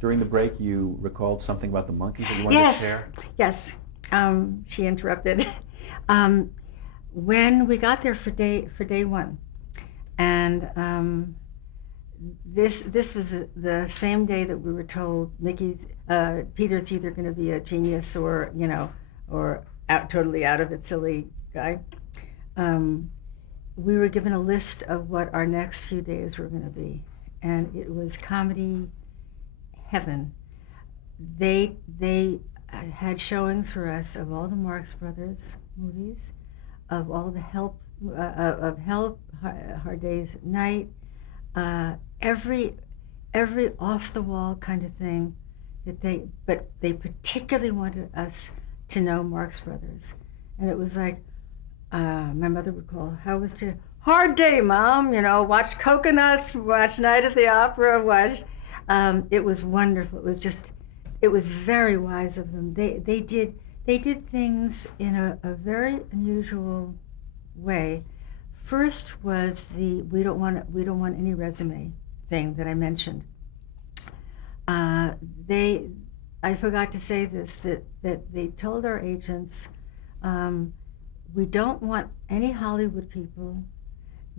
During the break, you recalled something about the monkeys that you wanted to share? Yes. She interrupted. um, when we got there for day one, and this was the same day that we were told Peter's either going to be a genius or or totally out of it silly guy. Um, we were given a list of what our next few days were going to be, and it was comedy heaven. They had showings for us of all the Marx Brothers movies, of all the Help, Hard Day's Night, every off the wall kind of thing but they particularly wanted us to know Marx Brothers, and it was like my mother would call, how was today? Hard day, Mom. Watch Coconuts, watch Night at the Opera, watch. It was wonderful. It was very wise of them. They did things in a very unusual way. First was the we don't want any resume thing that I mentioned. I forgot to say this, that they told our agents, we don't want any Hollywood people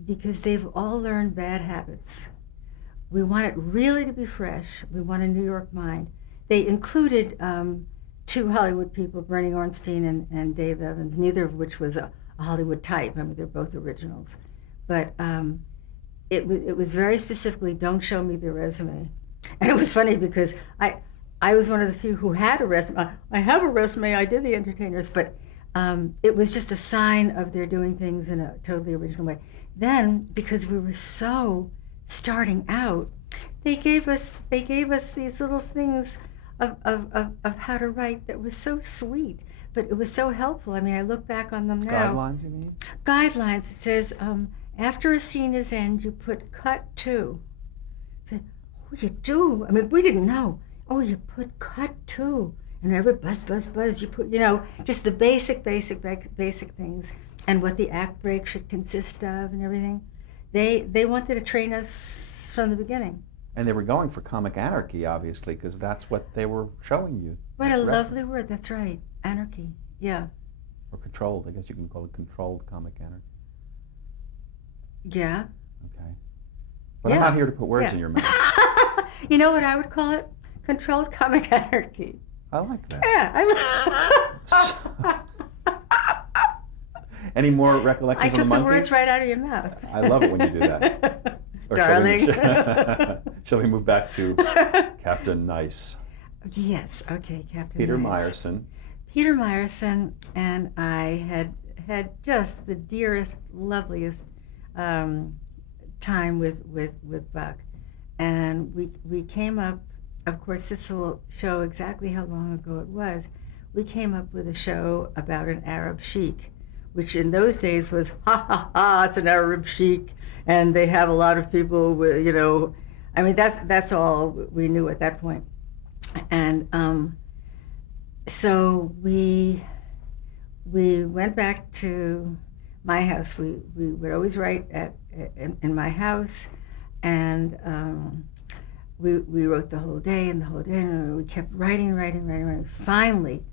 because they've all learned bad habits. We want it really to be fresh. We want a New York mind. They included two Hollywood people, Bernie Ornstein and Dave Evans, neither of which was a Hollywood type. I mean, they're both originals. But it was very specifically, don't show me their resume. And it was funny because I was one of the few who had a resume. I have a resume, I did The Entertainers, but it was just a sign of their doing things in a totally original way. Then, because we were so starting out, they gave us these little things of how to write that was so sweet, but it was so helpful. I mean, I look back on them now. Guidelines, you mean? Guidelines. It says, after a scene is end, you put cut to. I said, oh, you do? I mean, we didn't know. Oh, you put cut to. And every buzz, you put, just the basic things, and what the act break should consist of and everything. They wanted to train us from the beginning. And they were going for comic anarchy, obviously, because that's what they were showing you. What a lovely word. That's right. Anarchy. Yeah. Or controlled. I guess you can call it controlled comic anarchy. Yeah. Okay. But I'm not here to put words in your mouth. You know what I would call it? Controlled comic anarchy. I like that. Yeah. Any more recollections on the monkey? I took the words right out of your mouth. I love it when you do that. Or darling. Shall we move back to Captain Nice? Yes, okay, Captain Peter Nice. Meyerson. Peter Meyerson and I had just the dearest, loveliest time with Buck. And we came up, of course this will show exactly how long ago it was, we came up with a show about an Arab sheik, which in those days was, ha ha ha, it's an Arab sheik, and they have a lot of people with, I mean, that's all we knew at that point. And so we went back to my house. We would always write in my house, and we wrote the whole day, and we kept writing. Finally,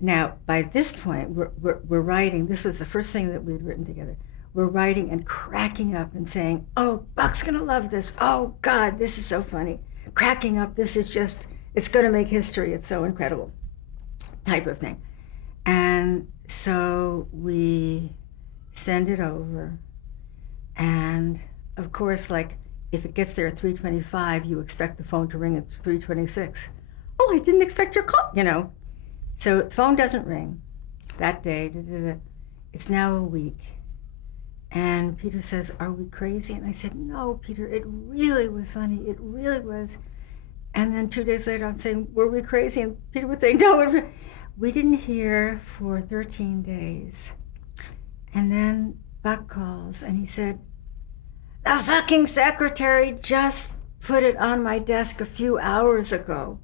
now by this point, we're writing. This was the first thing that we'd written together. We're writing and cracking up and saying, "Oh, Buck's gonna love this. Oh God, this is so funny." Cracking up. This is just, it's gonna make history. It's so incredible, type of thing. And so we send it over, and of course, like, if it gets there at 3:25, you expect the phone to ring at 3:26. Oh, I didn't expect your call, So the phone doesn't ring that day. It's now a week. And Peter says, are we crazy? And I said, no, Peter, it really was funny. It really was. And then 2 days later, I'm saying, were we crazy? And Peter would say, no. We didn't hear for 13 days. And then Buck calls, and he said, the fucking secretary just put it on my desk a few hours ago,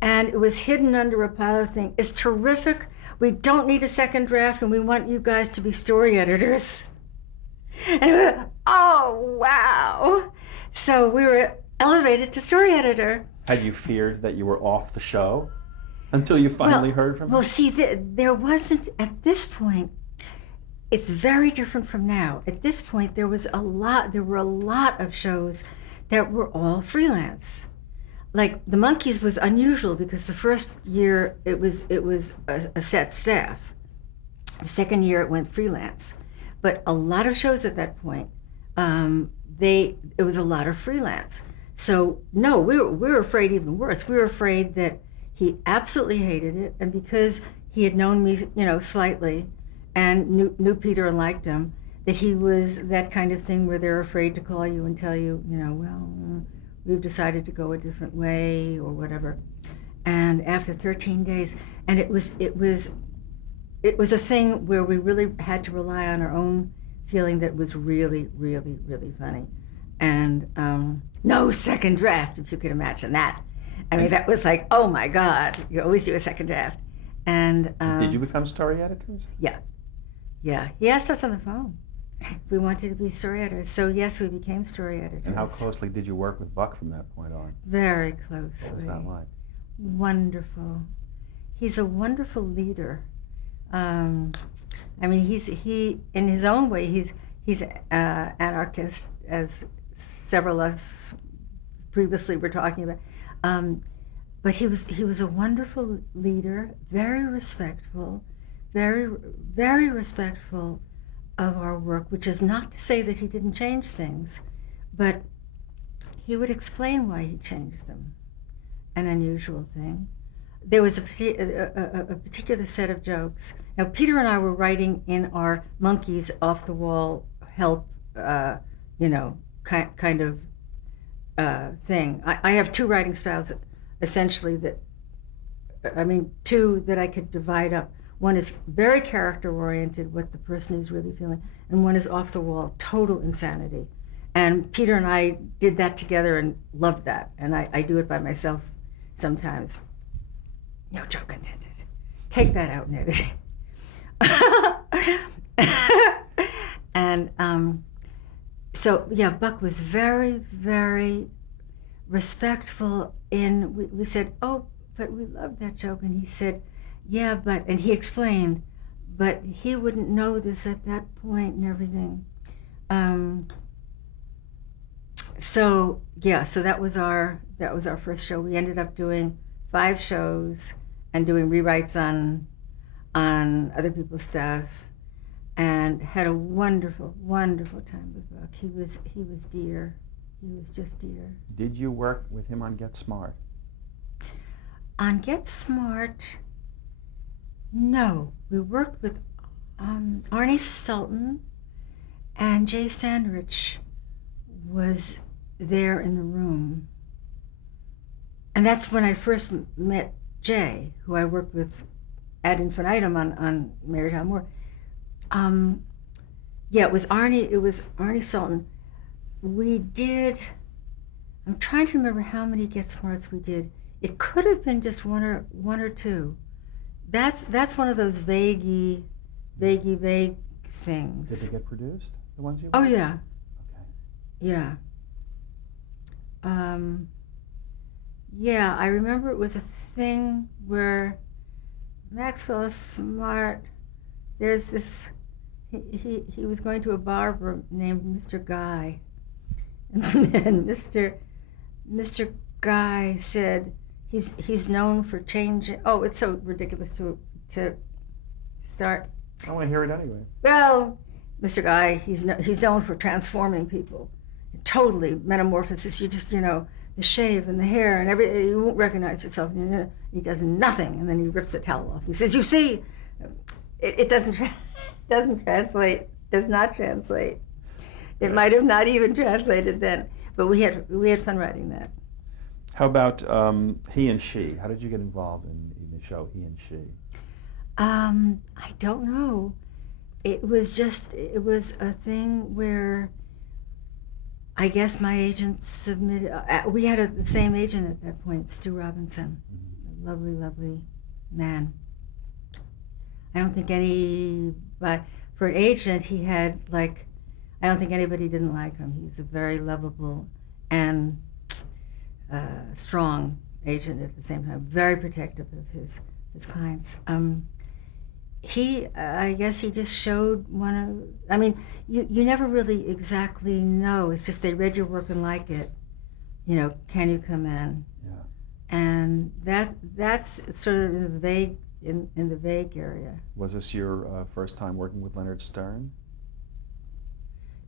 and it was hidden under a pile of things. It's terrific. We don't need a second draft, and we want you guys to be story editors. And we went, oh, wow. So we were elevated to story editor. Had you feared that you were off the show until you finally heard from him? Well, see, there wasn't, at this point, it's very different from now. At this point, there were a lot of shows that were all freelance. Like the Monkees was unusual because the first year it was a set staff. The second year it went freelance. But a lot of shows at that point, it was a lot of freelance. So no, we were afraid even worse. We were afraid that he absolutely hated it, and because he had known me, slightly, and knew Peter and liked him, that he was that kind of thing where they're afraid to call you and tell you, well, we've decided to go a different way or whatever. And after 13 days, and it was a thing where we really had to rely on our own feeling that was really, really, really funny. And no second draft, if you could imagine that. I mean, that was like, oh my God, you always do a second draft. And did you become story editors? Yeah. He asked us on the phone if we wanted to be story editors. So yes, we became story editors. And how closely did you work with Buck from that point on? Very closely. What was that like? Wonderful. He's a wonderful leader. I mean, he in his own way, he's anarchist, as several of us previously were talking about. But he was a wonderful leader, very respectful, very, very respectful of our work, which is not to say that he didn't change things, but he would explain why he changed them, an unusual thing. There was a particular set of jokes. Now, Peter and I were writing in our Monkees off-the-wall help, kind of thing. I have two writing styles, essentially, two that I could divide up. One is very character-oriented, what the person is really feeling, and one is off-the-wall, total insanity. And Peter and I did that together and loved that, and I do it by myself sometimes. No joke intended. Take that out in editing. And so, yeah, Buck was very, very respectful we said, oh, but we love that joke. And he said, yeah, and he explained, but he wouldn't know this at that point and everything. So that was our first show. We ended up doing 5 shows and doing rewrites on other people's stuff, and had a wonderful, wonderful time with Buck. He was dear. He was just dear. Did you work with him on Get Smart? On Get Smart, no. We worked with Arnie Sultan, and Jay Sandrich was there in the room. And that's when I first met Jay, who I worked with ad infinitum on Mary Tyler Moore. It was Arnie Sultan. We did, I'm trying to remember how many Get Smarts we did. It could have been just one or two. That's one of those vague things. Did they get produced, the ones you? Oh yeah. Okay. Yeah. Yeah, I remember it was a thing where Maxwell Smart, there's this, he was going to a barber named Mr. Guy, and Mr. Guy said he's known for changing. Oh, it's so ridiculous to start. I want to hear it anyway. Well, Mr. Guy, he's known for transforming people, totally metamorphosis. You just the shave and the hair and everything. You won't recognize yourself. He does nothing, and then he rips the towel off. He says, "You see, it doesn't translate. Does not translate. It might have not even translated then, but we had fun writing that." How about He and She? How did you get involved in the show He and She? I don't know. It was a thing where I guess my agent submitted. We had the same agent at that point, Stu Robinson, a lovely, lovely man. I don't think but for an agent, he had I don't think anybody didn't like him. He's a very lovable, and strong agent at the same time, very protective of his clients. I guess he just showed one of, I mean, you never really exactly know. It's just they read your work and like it. Can you come in? Yeah. And that's sort of in the vague area. Was this your first time working with Leonard Stern?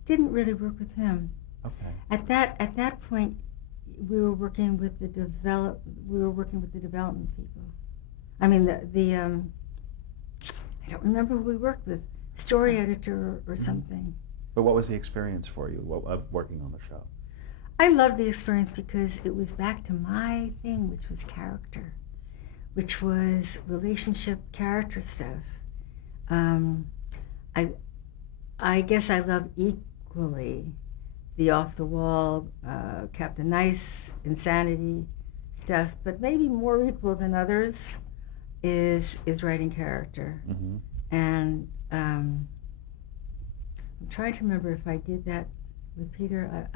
Didn't really work with him. Okay. At that point, we were working with the development people. I mean, I don't remember who we worked with, story editor or something. But what was the experience for you of working on the show? I loved the experience because it was back to my thing, which was character, which was relationship character stuff. I guess I love equally the off-the-wall, Captain Nice, insanity stuff, but maybe more equal than others is writing character. Mm-hmm. And I'm trying to remember if I did that with Peter.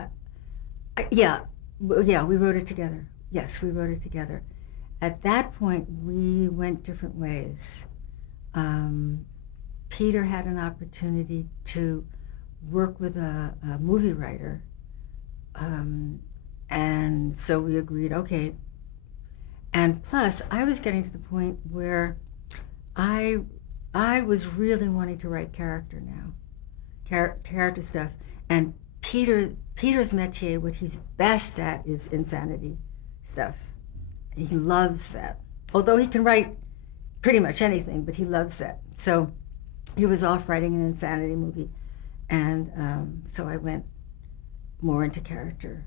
Yeah, we wrote it together. Yes, we wrote it together. At that point, we went different ways. Peter had an opportunity to work with a movie writer, and so we agreed, okay. And plus, I was getting to the point where I was really wanting to write character now, character stuff, and Peter's métier, what he's best at, is insanity stuff. He loves that. Although he can write pretty much anything, but he loves that. So he was off writing an insanity movie, and so I went more into character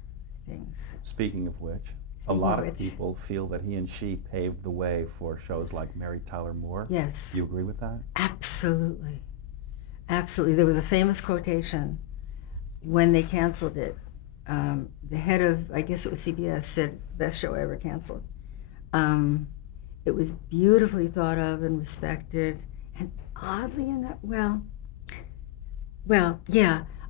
things. Speaking of which, a lot of people feel that he and she paved the way for shows like Mary Tyler Moore. Yes. Do you agree with that? Absolutely. Absolutely. There was a famous quotation when they canceled it. The head of, I guess it was CBS, said, best show ever canceled. It was beautifully thought of and respected, and oddly enough,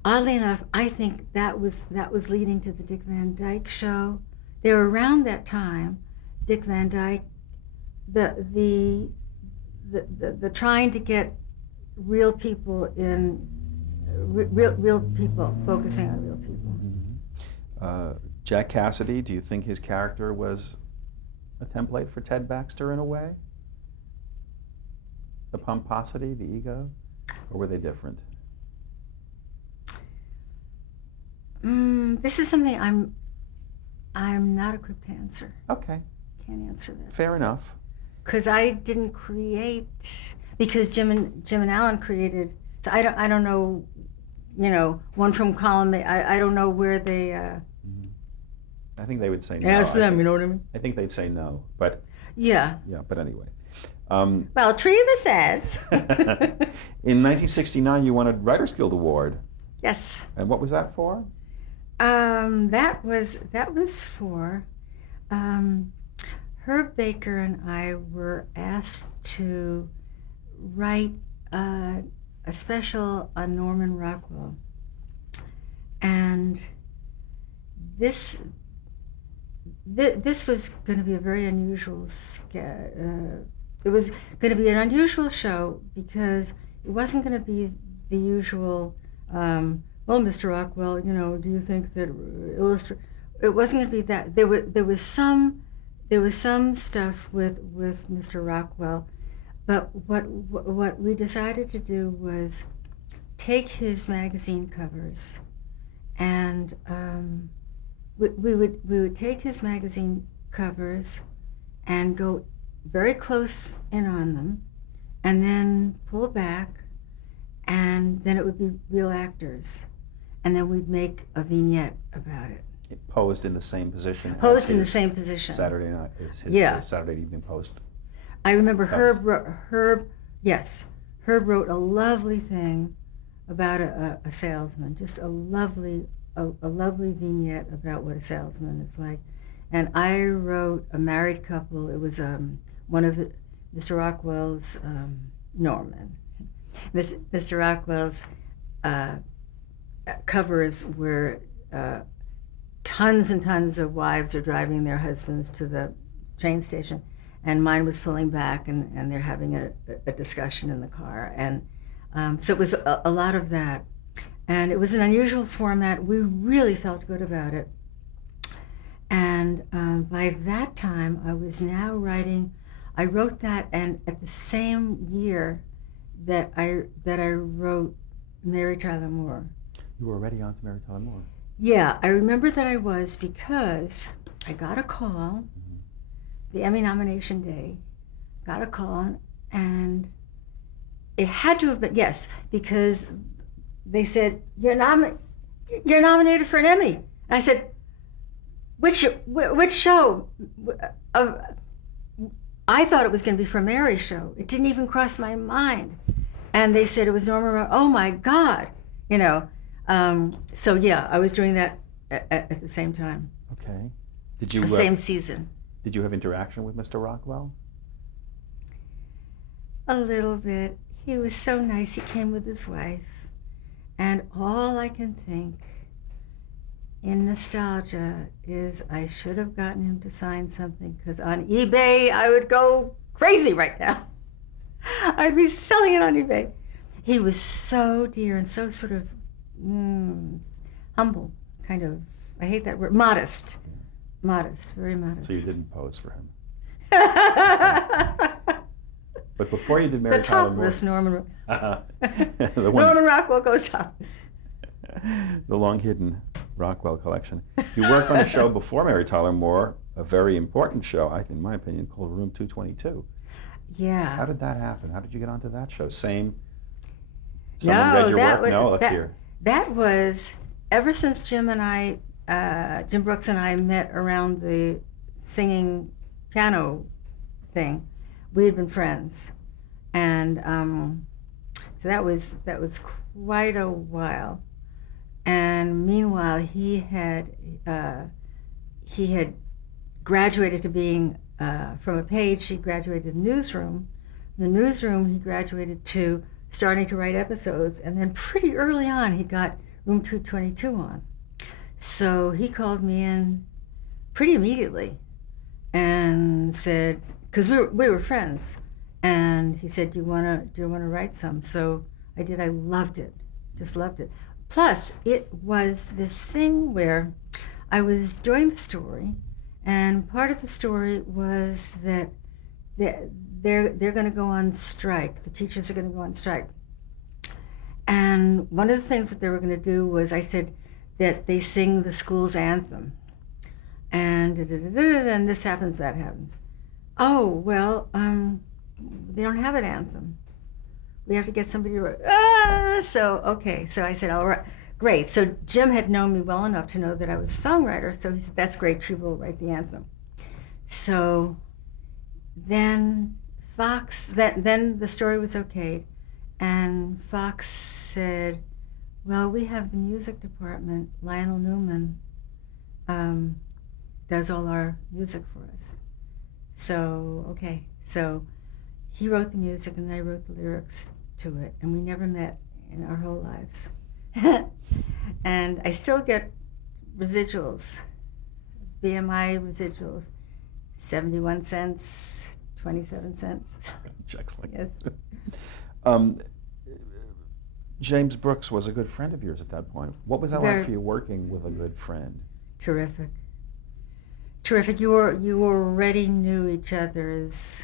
oddly enough, I think that was leading to the Dick Van Dyke show. They were around that time, Dick Van Dyke, the trying to get real people in, real people, focusing on real people. Mm-hmm. Jack Cassidy, do you think his character was a template for Ted Baxter in a way? The pomposity, the ego, or were they different? This is something I'm not equipped to answer. Okay. Can't answer that. Fair enough. Because I didn't create, because Jim and Alan created. So I don't know, one from column A. I don't know where they. I think they would say no. Ask them, you know what I mean? I think they'd say no, but. Yeah. Yeah, but anyway. Well, Treva says. In 1969, you won a Writers Guild Award. Yes. And what was that for? That was for Herb Baker and I were asked to write a special on Norman Rockwell, and this was going to be a very unusual it was going to be an unusual show because it wasn't going to be the usual. Well, Mr. Rockwell, do you think that it wasn't going to be that. There was some stuff with Mr. Rockwell, but what we decided to do was take his magazine covers, and we would take his magazine covers and go very close in on them, and then pull back, and then it would be real actors. And then we'd make a vignette about it. It posed in the same position. Posed in the same position. Saturday night. His Saturday evening post. I remember Herb wrote a lovely thing about a salesman. Just a lovely vignette about what a salesman is like. And I wrote a married couple. It was one of Mr. Rockwell's Norman. Mr. Rockwell's covers were tons and tons of wives are driving their husbands to the train station, and mine was pulling back, and they're having a discussion in the car. And so it was a lot of that. And it was an unusual format. We really felt good about it. And by that time, I was now writing. I wrote that, and at the same year that I wrote Mary Tyler Moore. You were already on to Mary Tyler Moore. Yeah, I remember that I was, because I got a call, the Emmy nomination day, got a call, and it had to have been, yes, because they said, you're nominated for an Emmy. And I said, which show? I thought it was going to be for Mary's show. It didn't even cross my mind. And they said it was Norma. Oh my God, you know. So yeah, I was doing that at the same time. Okay. Did you? The same season. Did you have interaction with Mr. Rockwell? A little bit. He was so nice. He came with his wife. And all I can think in nostalgia is I should have gotten him to sign something, because on eBay I would go crazy right now. I'd be selling it on eBay. He was so dear and so sort of humble, kind of, I hate that word, modest, very modest. So you didn't pose for him. But before you did Mary Tyler Moore, Norman Norman Rockwell goes top. The long hidden Rockwell collection. You worked on a show before Mary Tyler Moore, a very important show, in my opinion, called Room 222. Yeah. How did that happen? How did you get onto that show? Someone No, read your work? Was, No, let's hear. That was, ever since Jim Brooks and I met around the singing piano thing, we had been friends. And so that was quite a while. And meanwhile, he had graduated to being, from a page, he graduated to the newsroom. In the newsroom, he graduated to starting to write episodes, and then pretty early on, he got Room 222 on. So he called me in pretty immediately and said, because we were friends, and he said, do you want to write some? So I did. I loved it, just loved it. Plus, it was this thing where I was doing the story, and part of the story was that they're going to go on strike. The teachers are going to go on strike. And one of the things that they were going to do was, I said that they sing the school's anthem. And and this happens, that happens. Oh, well, they don't have an anthem. We have to get somebody to write. So, okay. So I said, all right, great. So Jim had known me well enough to know that I was a songwriter. So he said, that's great, Treva will write the anthem. So then then the story was okayed. And Fox said, well, we have the music department. Lionel Newman does all our music for us. So, okay. So he wrote the music and I wrote the lyrics to it. And we never met in our whole lives. And I still get residuals, BMI residuals, 71 cents, 27 cents. Checks like yes. James Brooks was a good friend of yours at that point. What was that like for you, working with a good friend? Terrific. Terrific. You already knew each other's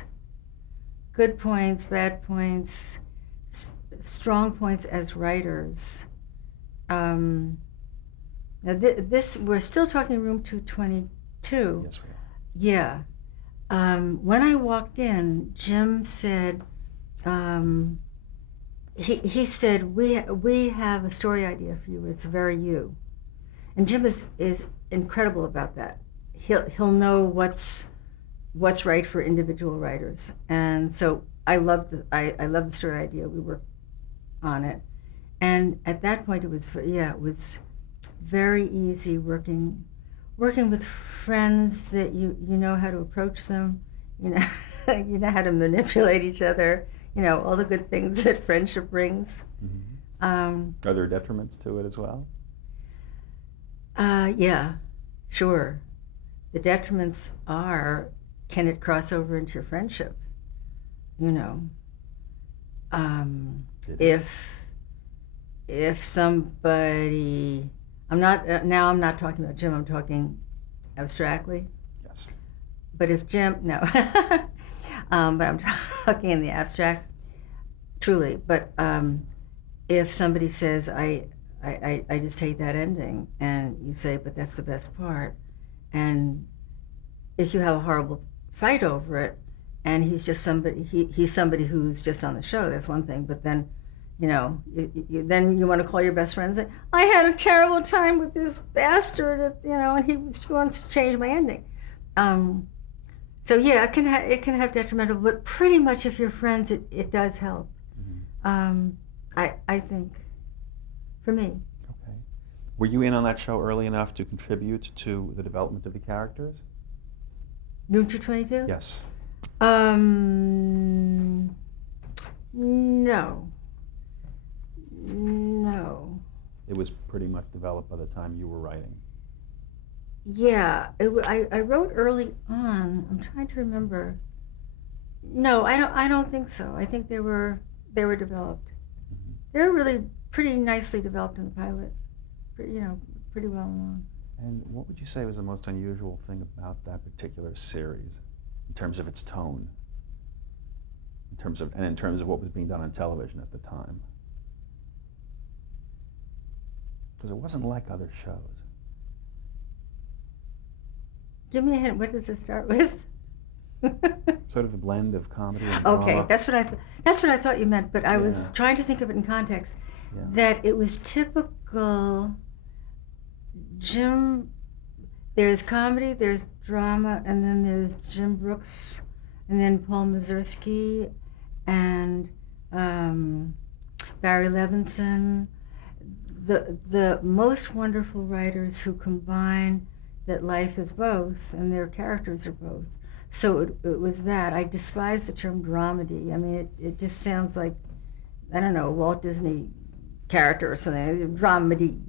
good points, bad points, strong points as writers. Now this we're still talking Room 222. Yes, we are. Yeah. When I walked in, Jim said, he said, we have a story idea for you. It's very you. And Jim is incredible about that. He'll know what's right for individual writers. And so I love the story idea. We worked on it. And at that point it was very easy working with friends that you know how to approach them, you know how to manipulate each other, all the good things that friendship brings. Mm-hmm. Are there detriments to it as well? Yeah. Sure. The detriments are, can it cross over into your friendship? You know, Did it? if somebody, I'm not now. I'm not talking about Jim. I'm talking abstractly. Yes. But if Jim, no, but I'm talking in the abstract, truly. But if somebody says, I just hate that ending, and you say, but that's the best part, and if you have a horrible fight over it, and he's just somebody, he's somebody who's just on the show, that's one thing, but then, then you want to call your best friend and say, I had a terrible time with this bastard, and he wants to change my ending. So yeah, it can have detrimental, but pretty much if you're friends, it does help. Mm-hmm. I think, for me. Okay. Were you in on that show early enough to contribute to the development of the characters? Room 222? Yes. No. No. It was pretty much developed by the time you were writing. Yeah, I wrote early on. I'm trying to remember. No, I don't think so. I think they were developed. Mm-hmm. They were really pretty nicely developed in the pilot. Pretty well known. And what would you say was the most unusual thing about that particular series, in terms of its tone, in terms of what was being done on television at the time? Because it wasn't like other shows. Give me a hint. What does it start with? Sort of a blend of comedy and Okay, drama. that's what I thought you meant. But I was Yeah. trying to think of it in context. Yeah. That it was typical Jim. There's comedy, there's drama, and then there's Jim Brooks, and then Paul Mazursky, and Barry Levinson. The most wonderful writers who combine that life is both and their characters are both. So it was that. I despise the term dramedy. I mean, it just sounds like, I don't know, a Walt Disney character or something. Dramedy.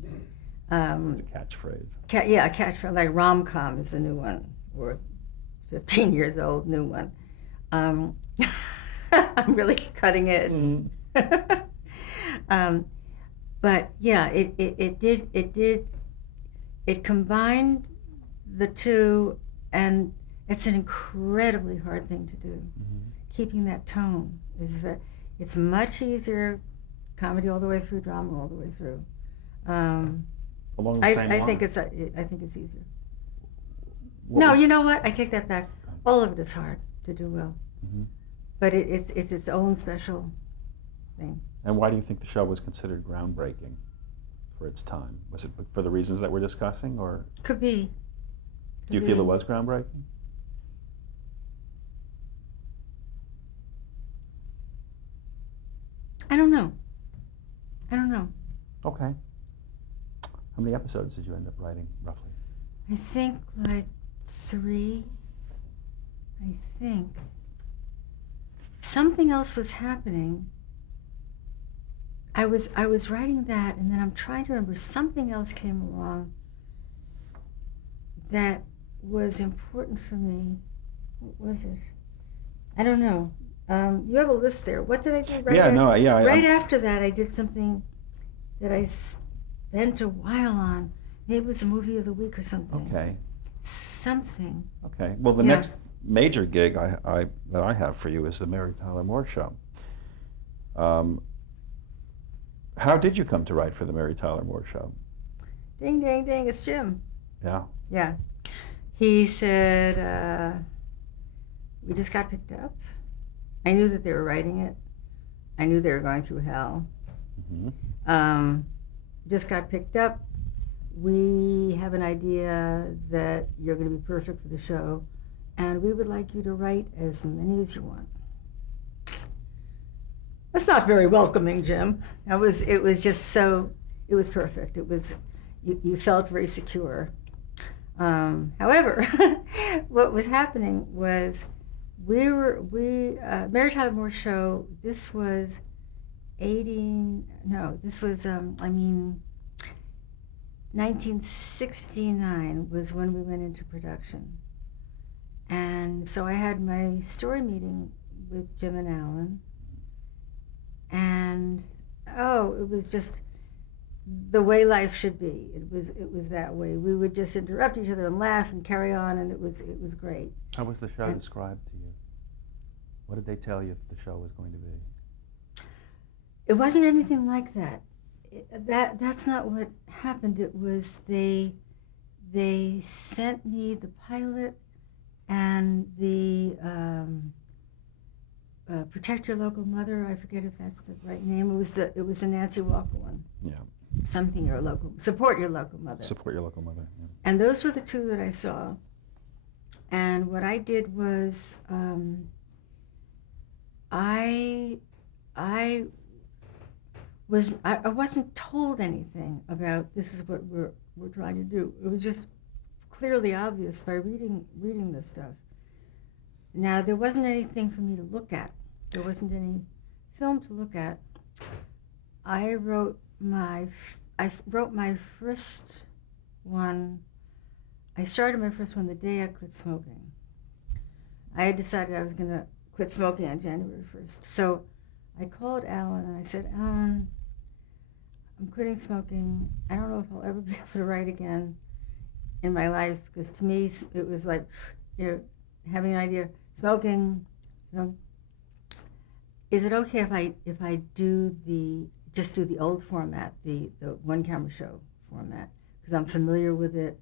It's a catchphrase. Yeah, a catchphrase. Like rom-com is the new one, or 15 years old new one. I'm really cutting edge. Mm-hmm. But yeah, it combined the two, and it's an incredibly hard thing to do. Mm-hmm. Keeping that tone it's much easier, comedy all the way through, drama all the way through. Along the same I line. think it's easier. What No, would- you know what? I take that back. All of it is hard to do well, Mm-hmm. but it's its own special thing. And why do you think the show was considered groundbreaking for its time? Was it for the reasons that we're discussing, or Could be. do you feel it was groundbreaking? I don't know. Okay. How many episodes did you end up writing, roughly? I think like 3. I think. Something else was happening. I was writing that, and then I'm trying to remember, something else came along that was important for me. What was it? I don't know. You have a list there. What did I do? Right after that, I did something that I spent a while on. Maybe it was a movie of the week or something. Okay. Something. Okay. Well, the Yeah. next major gig that I have for you is the Mary Tyler Moore Show. How did you come to write for the Mary Tyler Moore Show? Ding, ding, ding. It's Jim. Yeah. Yeah. He said, we just got picked up. I knew that they were writing it. I knew they were going through hell. Mm-hmm. Just got picked up. We have an idea that you're going to be perfect for the show, and we would like you to write as many as you want. That's not very welcoming, Jim. It was perfect. It was, you felt very secure. However, what was happening was Mary Tyler Moore Show, this was 1969 was when we went into production. And so I had my story meeting with Jim and Alan, and it was just the way life should be. It was that way. We would just interrupt each other and laugh and carry on, and it was great. How was the show described to you? What did they tell you the show was going to be? It wasn't anything like that. That's not what happened. It was they sent me the pilot and the Protect Your Local Mother. I forget if that's the right name. It was the Nancy Walker one. Yeah. Something your local, support your local mother. Support your local mother. Yeah. And those were the two that I saw. And what I did was I wasn't told anything about this is what we're trying to do. It was just clearly obvious by reading this stuff. Now, there wasn't anything for me to look at. There wasn't any film to look at. I wrote my first one. I started my first one the day I quit smoking. I had decided I was going to quit smoking on January 1st. So I called Alan and I said, Alan, I'm quitting smoking. I don't know if I'll ever be able to write again in my life, because to me it was like, having an idea, smoking, is it okay if I just do the old format, the one camera show format, because I'm familiar with it?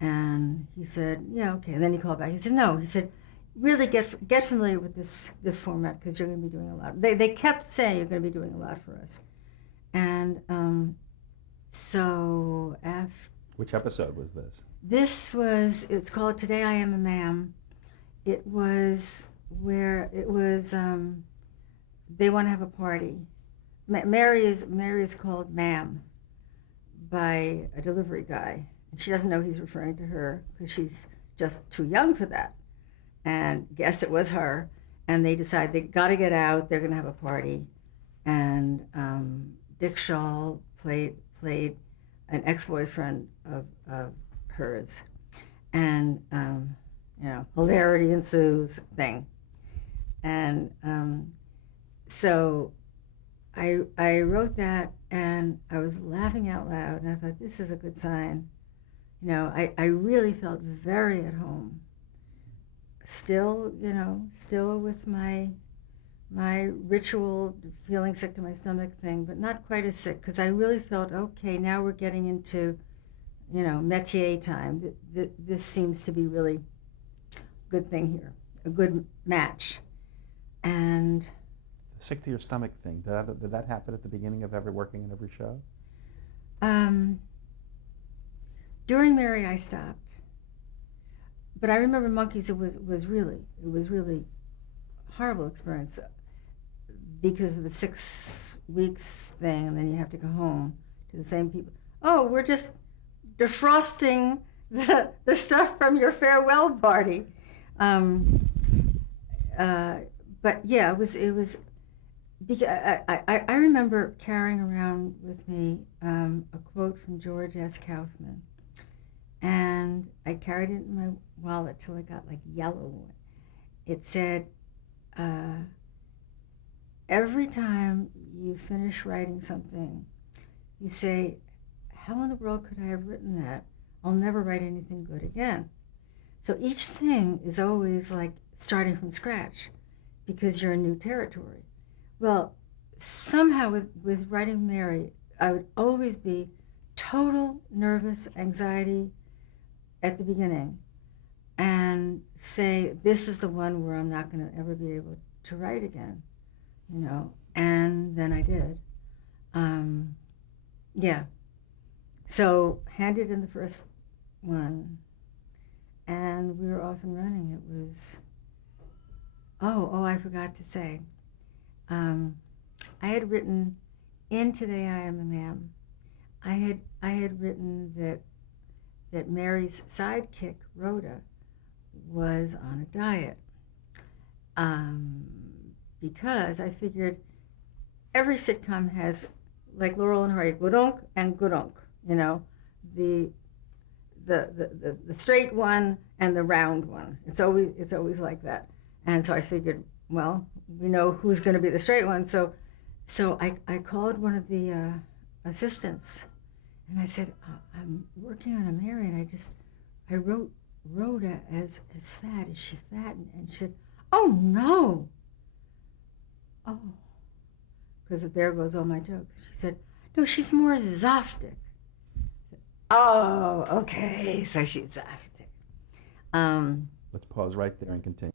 And he said, yeah, okay. And then he called back. He said, no. He said, really get familiar with this format, because you're going to be doing a lot. They kept saying you're going to be doing a lot for us. And so after. Which episode was this? It's called Today I Am a Ma'am. It was where they want to have a party. Mary is called Ma'am by a delivery guy. And she doesn't know he's referring to her because she's just too young for that. And guess it was her. And they decide they got to get out. They're going to have a party. And Dick Shaw played an ex-boyfriend of hers. And, hilarity ensues thing. And so I wrote that, and I was laughing out loud, and I thought, this is a good sign. I really felt very at home. Still with my ritual feeling sick to my stomach thing, but not quite as sick, because I really felt, okay, now we're getting into, métier time. This seems to be really a good thing here, a good match. And the sick to your stomach thing, did that happen at the beginning of working in every show? During Mary, I stopped. But I remember Monkeys, it was really horrible experience, because of the 6 weeks thing, and then you have to go home to the same people. Oh, we're just defrosting the stuff from your farewell party. But yeah, it was. Because I remember carrying around with me a quote from George S. Kaufman, and I carried it in my wallet till it got like yellow. It said, every time you finish writing something, you say, how in the world could I have written that? I'll never write anything good again. So each thing is always like starting from scratch, because you're in new territory. Well, somehow with writing Mary, I would always be total nervous anxiety at the beginning, and say, this is the one where I'm not going to ever be able to write again, and then I did. Yeah. So handed in the first one, and we were off and running. It was, I forgot to say, I had written in Today I Am a Ma'am, I had written that Mary's sidekick, Rhoda, was on a diet, because I figured every sitcom has, like Laurel and Hardy, gudunk and gudunk, the the straight one and the round one. It's always like that. And so I figured, well, we know who's going to be the straight one. So I called one of the assistants, and I said, I'm working on a Mary, and I wrote Rhoda as fat. Is she fat? And she said, oh no. Oh, because there goes all my jokes. She said, no, she's more Zoftic. Oh, okay, so she's Zoftic. Let's pause right there and continue.